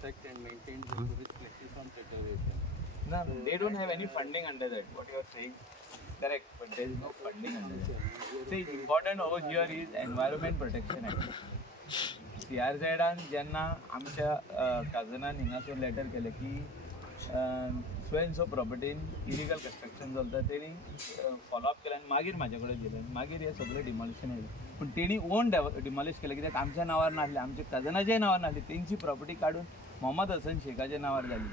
protect and maintain the tourist places on reservation. No, they don't have any funding under that. What you are saying, correct, but there is no funding under that. See, important over here is Environment Protection Act. CRZ जेन्ना आमच्या काजनान हिंगासर letter केले की so and so प्रॉपर्टीन illegal construction चलता तेणी follow up केलें आनी मागीर म्हाजे कडेन गेलें मागीर हे सगळें डिमॉलिशन येलें पूण तेणी ओन डिमॉलिश केलें कित्याक आमच्या नांवार नासलें आमच्या काजनाच्या नांवार नासलें तेंची प्रॉपर्टी काडून मोहम्मद हसन शेखाच्या नांवार जाली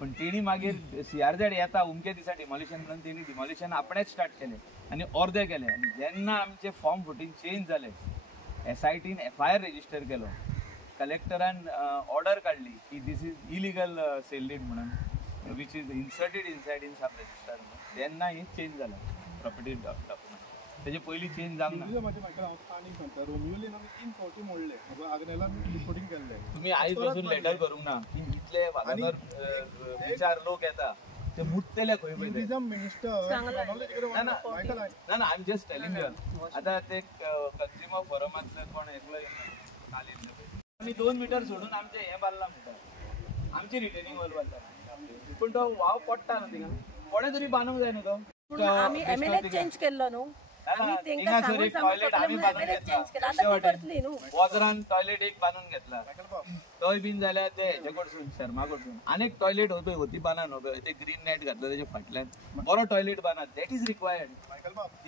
पण तेणी मागीर CRZ येता उमके दिसा डिमॉलिशन म्हणून तेणी डिमॉलिशन आपणेच स्टार्ट केलें आनी अर्दें केलें आनी जेन्ना आमचे फॉर्म 14 चेंज जालें SITन FIR रेजिस्टर केलो कलेक्टरान ऑर्डर काढली की this is illegal sale deed म्हणून which is inserted inside in sub register तेन्ना हे चेंज जालां प्रॉपर्टी डॉक्युमेंट तेजे पयलीं चेंज जावंक ना तुम्ही आयज पासून लेटर करूंक ना की इतले वागातोर विचार लोक येता ते मुट्टले खंय पळय ना I am just telling you आता ते कंज्युमर फोरमांतले कोण एकलो काल येयल्ले आमी 2 मीटर सोडून आमचे हे बांदला म्हणटा आमची रिटेनिंग वॉल बांदला पूण तो वाव पडटा न्हू थिंगा कोणे तरी बांदूंक जाय न्हू तो आमी MLA चेंज केल्लो न्हू टॉयलेट आम्ही बांधून घेतला वजरान टॉयलेट एक बांधून घेतला तोय बीन जाल्यार ते हेजे कडसून शर्मा कडसून आनीक टॉयलेट होती बांदून ते ग्रीन नेट घातलं तेजे फाटल्यान बरो टॉयलेट बांदत that is required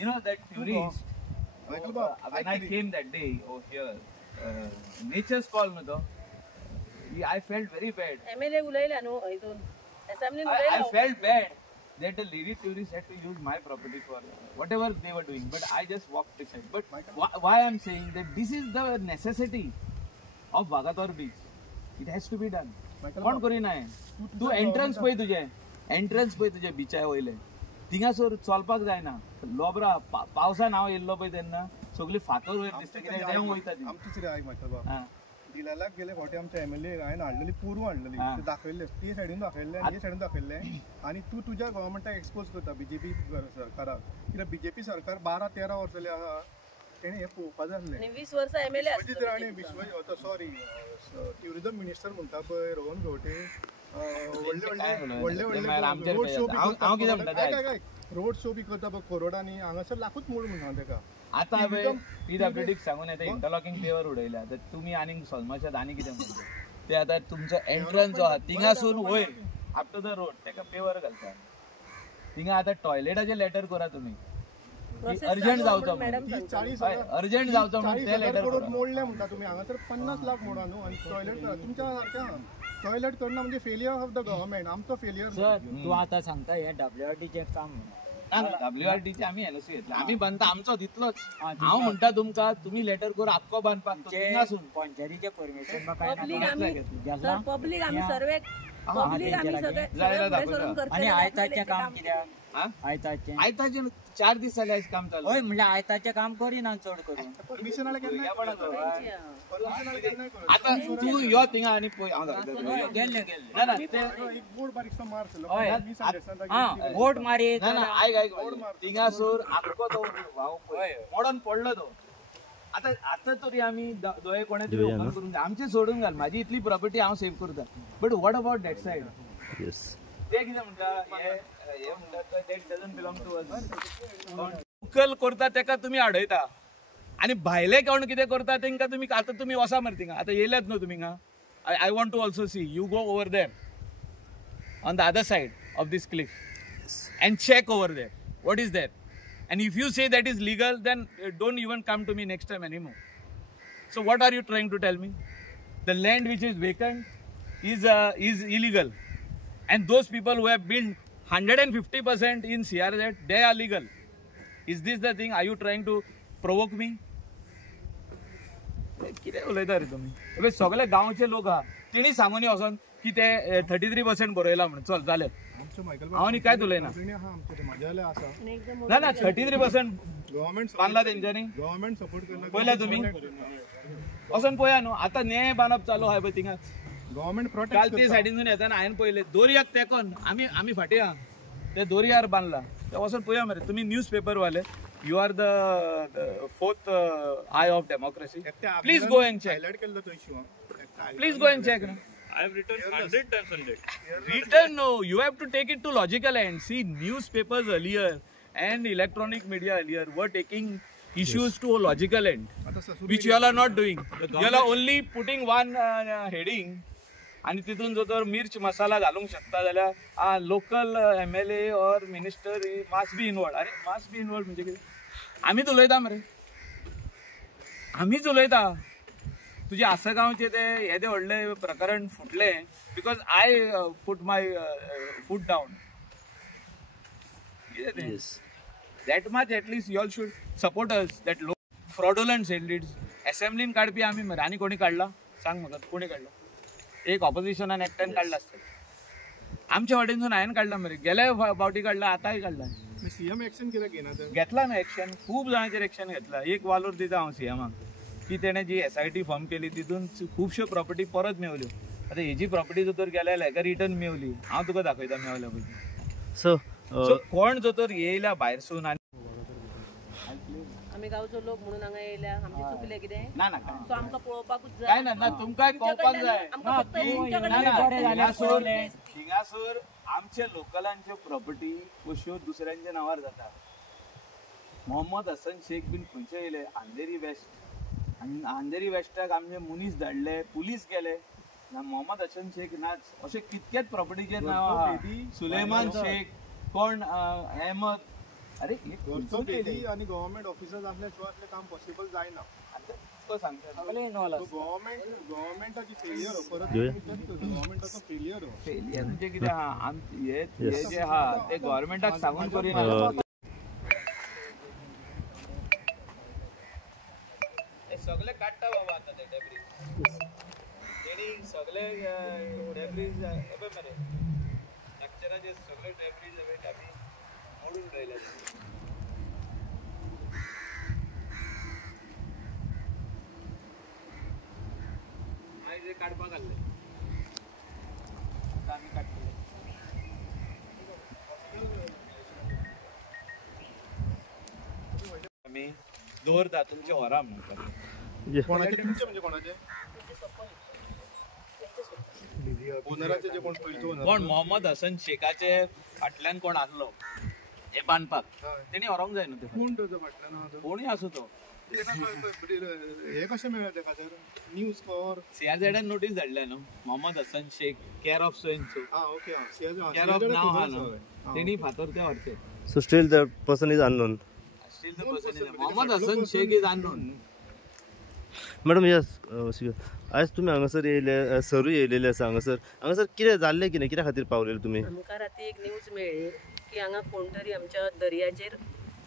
you know that tourist when I came that day over here nature's call न्हू तो I felt very bad MLA उलयला न्हू हितून असेंब्लीन I felt bad that the lady tourists had to use my property for whatever they were doing, but I just walked beside. But why I'm saying that this is the necessity of Wagator beach. It has to be done. कोण करिना तू entrance पळय तुजे बिचा वयले थिंगासर चलपाक जायना लोबरा पावसान हांव येयल्लो पळय तेन्ना सगळी फातर वयर दिसता कित्याक देंवून वयता ती आमची कितें आयक म्हाका दिलालाक गेले फावटी आमच्या MLA हांवें हाडलेली पूर्व हाडलेली दाखयल्ले ते सायडीन दाखयल्ले आनी हे सायडीन दाखयल्ले आनी तू तुज्या गव्हर्मेंटाक एक्सपोज करता BJP सरकाराक कित्याक BJP सरकार 12-13 वर्सां जाली आहा तेणे हे पळोवपा जाय आसलें 20 वर्सां MLA Rane sorry tourism minister म्हणटा पळय रोहन गवटे व्हडले रोड शो बी करता पळय कोरोडानी हांगासर लाखूच मोड म्हणटा तेका आता PWDक सांगून येता इंटरलॉकिंग पेवर उडयला तर तुम्ही आनीक सलमाशात आनी कितें म्हणटा ते आता तुमचो एंट्रन्स जो आहा थिंगासून वयर अप टू द रोड तेका पेवर घालता थिंगा आता टॉयलेटाचे लेटर करा तुम्ही अर्जंट जावचो अर्जंट जावचो म्हणून ते लेटर मोडले म्हणटा तुम्ही हांगासर 50 लाख मोडा न्हू आनी टॉयलेट करा तुमच्या सारकें टॉयलेट करना म्हणजे फेलियर ऑफ द गव्हर्मेंट आमचो फेलियर सर तू आता सांगता हे WRTचे काम WRTचे आम्ही NOC घेतला आम्ही बांधता आमचो तितलोच हांव म्हणटा तुमकां तुम्ही लेटर करून आख्खो बांदपाक थिंगासून पंचायतीचे परमिशन पब्लीक आमी सर्वे पब्लीक आमी सगळे आणि आयताचे काम कित्याक आयताचे 4 दीस जाले आयज काम चालू होय म्हणजे आयताचे काम करिना चड करून आता तू यो थिंगा आनी पळय हांव गेल्ले ना ना ते एक बोर्ड बारीकसो मार बोट मारी ना ना आयक थिंगासोर आख्खो तो वाव मोडून पडलो तो आता तरी आम्ही दोळे कोणे तरी ओपन करून आमचे सोडून घाल माझी इतली प्रॉपर्टी हांव सेव्ह करता but what about that side ते कितें म्हणटा हे म्हणटा that doesn't belong to us local करता तेका तुम्ही आडयता आणि भायले कोण कितें करता तेंकां तुम्ही आता तुम्ही वसा मरे थिंगा आता येयल्यात न्हू तुमी हांगा I want to also see you go over there on the other side of this cliff and check over there what is there and if you say that is legal then don't even come to me next time anymore. So what are you trying to tell me? The land which is vacant is illegal and those people who have built 150% in CRZ they are legal. Is this the thing? Are you trying to provoke me? कितें उलयता रे तुमी अबे सगळे गांवचे लोक आहा तेणी सांगून वचोन की ते 33% बरयला म्हणून चल जालें हांव न्ही कांयच उलयना ना ना 33% गव्हर्मेंट बांदला तेंच्यांनी गव्हर्मेंट सपोर्ट करना पळयला तुमी वचोन पळया न्हू आतां न्याय बांदप चालू आहा पळय थिंगा गव्हर्मेंट प्रोटेक्ट काल ते सायडीनून येताना हांवें पळयलें दोरयाक तेकोन आमी फाटीं आहा ते दोरयार बांदला ते वचोन पळया मरे तुमी न्यूज पेपर वाले you are the fourth eye of democracy please go and check please go and check I have written 100 times 100. Written, no. You have to take it to logical end. See, newspapers earlier and electronic media earlier were taking issues to a logical end, which you all are not doing. You all are only putting one heading. आणि तिथून जो तर मिर्च मसाला घालूंक शकता जाल्यार local MLA और minister मास्ट बी involve. अरे मास्ट बी इनवॉल्व म्हणजे कितें? आमीच उलयता मरे, आमीच उलयता. तुझे आसगांवचे ते येदे व्हडले प्रकरण फुटले because I put my foot down. That much at least you all should support us. That fraudulent सेंडिड्स असेंब्लीन काढपी आमी मरे, आनी कोणी काढला सांग म्हाका? कोणी काढला? एक ऑपोजिशनान एकट्यान काढला आसता. आमच्या वाटेनसून हांवें काढला मरे, गेल्या फावटी काढला, आतांय काढला. सीएम एक्शन कित्याक घेना तर? घेतला ना एक्शन, खूब जाणांचेर एक्शन घेतला. एक वालोर दिता हांव सीएमाक की तेणें जी SIT फॉर्म केली तितून खुबश्यो प्रॉपर्टी परत मेवल्यो. आतां हेजी प्रॉपर्टी जर तर गेल्या हेका रिटर्न मेवली, हांव तुका दाखयता मेवल्या पयलीं. सो कोण जर तर येयल्या भायरसून आनी आम्ही गावचो लोक म्हणून हांगा येयल्या, आमचे चुकले कितें? ना ना सो आमकां पळोवपाकूच जाय. काय ना तुमकां कळपाक जाय. तुमच्याकडे हिंगासर आमच्या लोकलांच्यो प्रॉपर्टी कश्यो दुसऱ्यांच्या नांवार जाता. मोहम्मद हसन शेख बीन खंयचे येयले? अंधेरी वेस्ट. आनी अंधेरी वेस्टाक आमचे मनीस धाडले, पुलीस गेले. मोहम्मद हसन शेख नाच अशे कितकेच प्रॉपर्टीचे नांव आहा. सुलेमान शेख, कोण अहमद. अरे आणि गव्हर्नमेंट ऑफिसर्स असल्याशिवाय काम पॉसिबल जायना. गव्हर्नमेंटाची फेलियर गव्हर्नमेंटाचो फेलियर म्हणजे कितें आहा, हे जे आहा ते गव्हर्नमेंटाक सांगून करिना. सगळे काडटा बाबा आता ते डेब्रीज. तेणी सगळे डेब्रीज मरे स्ट्रक्चराचे सगळे डेब्रीज आमी मोडून राहिले. आयज काडपाक घाल्ले, आमी काडटले. आमी दवरता तुमचे व्हरा म्हणटा. कोणाचे? तुमचे म्हणजे कोणाचे? ओनराचे जे कोण पयलींचो ओनर कोण मोहम्मद हसन शेखाचे फाटल्यान कोण आसलो हे बांदपाक, तेणी व्हरोंक जाय न्हू. कोण ताजो फाटल्यान? कोणूय आसूं तो. हे कशें मेळ्ळें तेका तर? न्यूज कवर CRZ नोटीस धाडल्या न्हू. Mohammad Hasan Shaikh care of so and so. Okay. Care of नाव आहा न्हू, तेणी फातर ते व्हरचे. So still the person is unknown. Still the person is Mohammad Hasan Shaikh is unknown. Madam yes आयज तुमी हांगासर येयले, सरू येयलेले आसा हांगासर कितें जाल्लें कित्या खातीर पावलेले तुमी? आमकां राती एक न्यूज मेळ्ळी की हांगा कोण तरी आमच्या दर्याचेर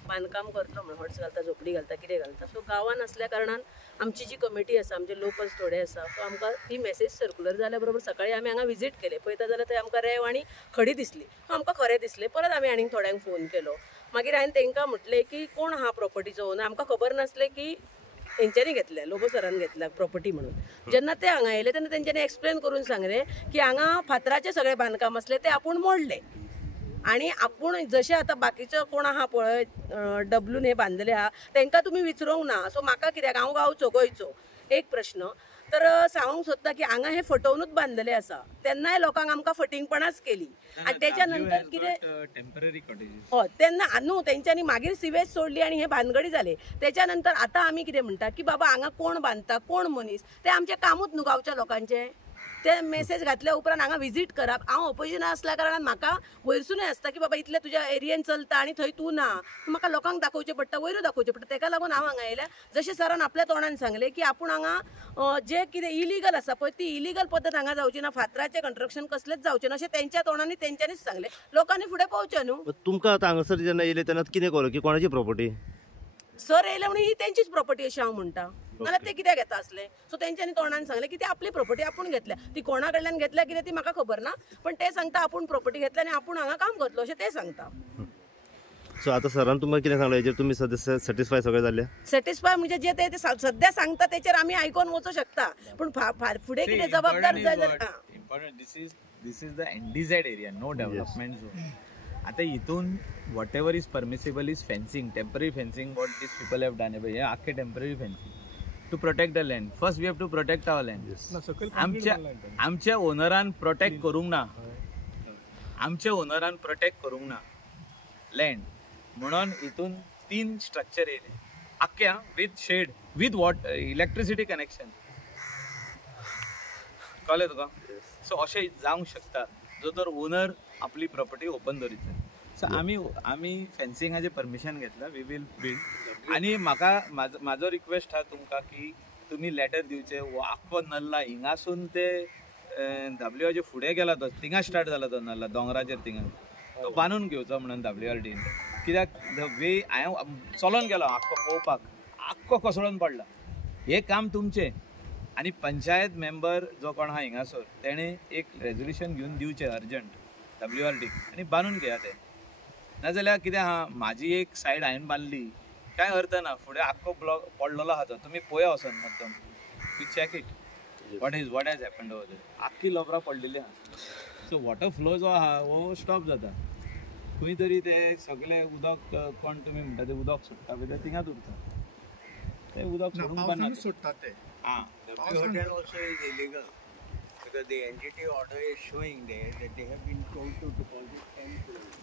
बांदकाम करतलो म्हणून हट्स घालता, झोपडी घालता, कितें घालता. सो गांवान असल्या कारणान आमची जी कमिटी आसा, आमचे लोकल्स थोडे आसा, सो आमकां ती मेसेज सर्क्युलर जाल्या बरोबर सकाळी आमी हांगा विजीट केले. पळयता जाल्यार थंय आमकां रेव आनी खडी दिसली. आमकां खरें दिसलें. परत आमी आनीक थोड्यांक फोन केलो. मागीर हांवें तांकां म्हटलें की कोण हा प्रॉपर्टीचो ओनर. आमकां खबर नासलें की तेंच्यांनी घेतल्या, लोबो सरान घेतल्या प्रॉपर्टी म्हणून. जेन्ना ते हांगा येयले तेन्ना तेंच्यांनी एक्सप्लेन करून सांगलें की हांगा फातराचे सगळे बांदकाम आसले ते आपूण मोडले आणि आपूण जशें आतां बाकीचो कोण आहा पळय डब्ल्यून हे बांदले आहा तांकां तुमी विचारूंक ना. सो म्हाका कित्याक हांव गांवचो गोंयचो एक प्रश्न तर सांगूंक सोदता की हांगा हे फटवनूच बांदलेले आसा. तेन्नाय लोकांक आमकां फटिंगपणाच केली आनी तेच्या नंतर कितें टेम्पररी कॉटेजेस. हय तेन्ना न्हू तेंच्यांनी मागीर सिवेज सोडली आनी हे भानगडी जाले. तेच्या नंतर आतां आमी कितें म्हणटा की बाबा हांगा कोण बांदता, कोण मनीस, ते आमचें कामूच न्हू गांवच्या लोकांचें. ते मेसेज घातल्या उपरांत हांगा विजीट करप. हांव ऑपोजिशन आसल्या कारणान म्हाका वयरसूनय आसता की बाबा इतले तुज्या एरियेन चलता आनी थंय तूं ना, म्हाका लोकांक दाखोवचें पडटा, वयरू दाखोवचें पडटा. तेका लागून हांव हांगा येयल्या. जशें सरान आपल्या तोंडान सांगलें की आपूण हांगा जे कितें इलिगल आसा पळय ती इलिगल पद्दत हांगा जावची ना, फातराचें कंस्ट्रक्शन कसलेंच जावचें ना अशें तेंच्या तोंडांनी तेंच्यांनीच सांगलें. लोकांनी फुडें पावचें न्हू. तुमकां आतां हांगासर जेन्ना येयले तेन्ना कितें कळ्ळें की कोणाची प्रॉपर्टी? सर येयले म्हणून ही तेंचीच प्रॉपर्टी अशें हांव म्हणटा. नाल्यार ते कित्याक घेता आसले? सो तेंच्यांनी तोंडान सांगलें की ती आपली प्रॉपर्टी आपूण घेतल्या. ती कोणा कडल्यान घेतल्या कितें ती म्हाका खबर ना, पण ते सांगता आपूण प्रॉपर्टी घेतल्या आनी आपूण हांगा काम करतलो अशें ते सांगता. सो आतां सरान तुमकां कितें सांगलें हेजेर तुमी सॅटिस्फाय सगळें जाल्ले? सॅटिस्फाय म्हणजे जे ते सद्या सांगता तेचेर आमी आयकोन वचूं शकता, पण फुडें कितें जबाबदार जाय जाल्यार this is the NDZ area, no development zone. आता इथून whatever is permissible is fencing, temporary fencing. What this people have done हे आख्खे temporary fencing. To protect the land. First we have to protect our land. ना सकयल आमच्या ओनरान protect करूंक ना. आमच्या ओनरान प्रोटेक्ट करूंक ना लँड. म्हणून हितून 3 स्ट्रक्चर येयले आख्या with shed with electricity connection. कळ्ळें तुका? सो अशें जावंक शकता जो तर ओनर आपली प्रॉपर्टी ओपन दवरिता. सो आमी फेन्सिंगाचें परमिशन घेतलां. We will build. आनी म्हाजो रिक्वेस्ट आहा तुमकां की तुमी लेटर दिवचे. हो आख्खो नल्ला हिंगासून ते WRचे फुडें गेला तो थिंगा स्टार्ट जाला तो नल्ला दोंगराचेर थिंगा तो बांदून घेवचो म्हणून WRटीन. कित्याक द वे हांवें चलोन गेलो आख्खो पळोवपाक आख्खो कोसळून पडला. हें काम तुमचें. आनी पंचायत मेंबर जो कोण आहा हिंगासर तेणें एक रेजोल्युशन घेवन दिवचें अर्जंट WRटीक आनी बांदून घेया तें. नाजाल्यार कितें आहा म्हाजी एक सायड हांवें बांदली कांय अर्थ ना. फुडें आख्खो ब्लॉक पडलेलो आहा तो तुमी पळया वचोन मुद्दम. You check it what has happened over there. आख्खी लोबरां पडलेली आहा. सो वॉटर फ्लो जो आहा हो स्टॉप जाता. खंय तरी ते सगळे उदक कोण तुमी म्हणटा ते उदक सोडटा पळय ते थिंगाच उरता. ते उदक सोडूंक बांदना सोडतात ते. Hotel also is illegal because the NGT order is showing there that they have been told to deposit 10 crores.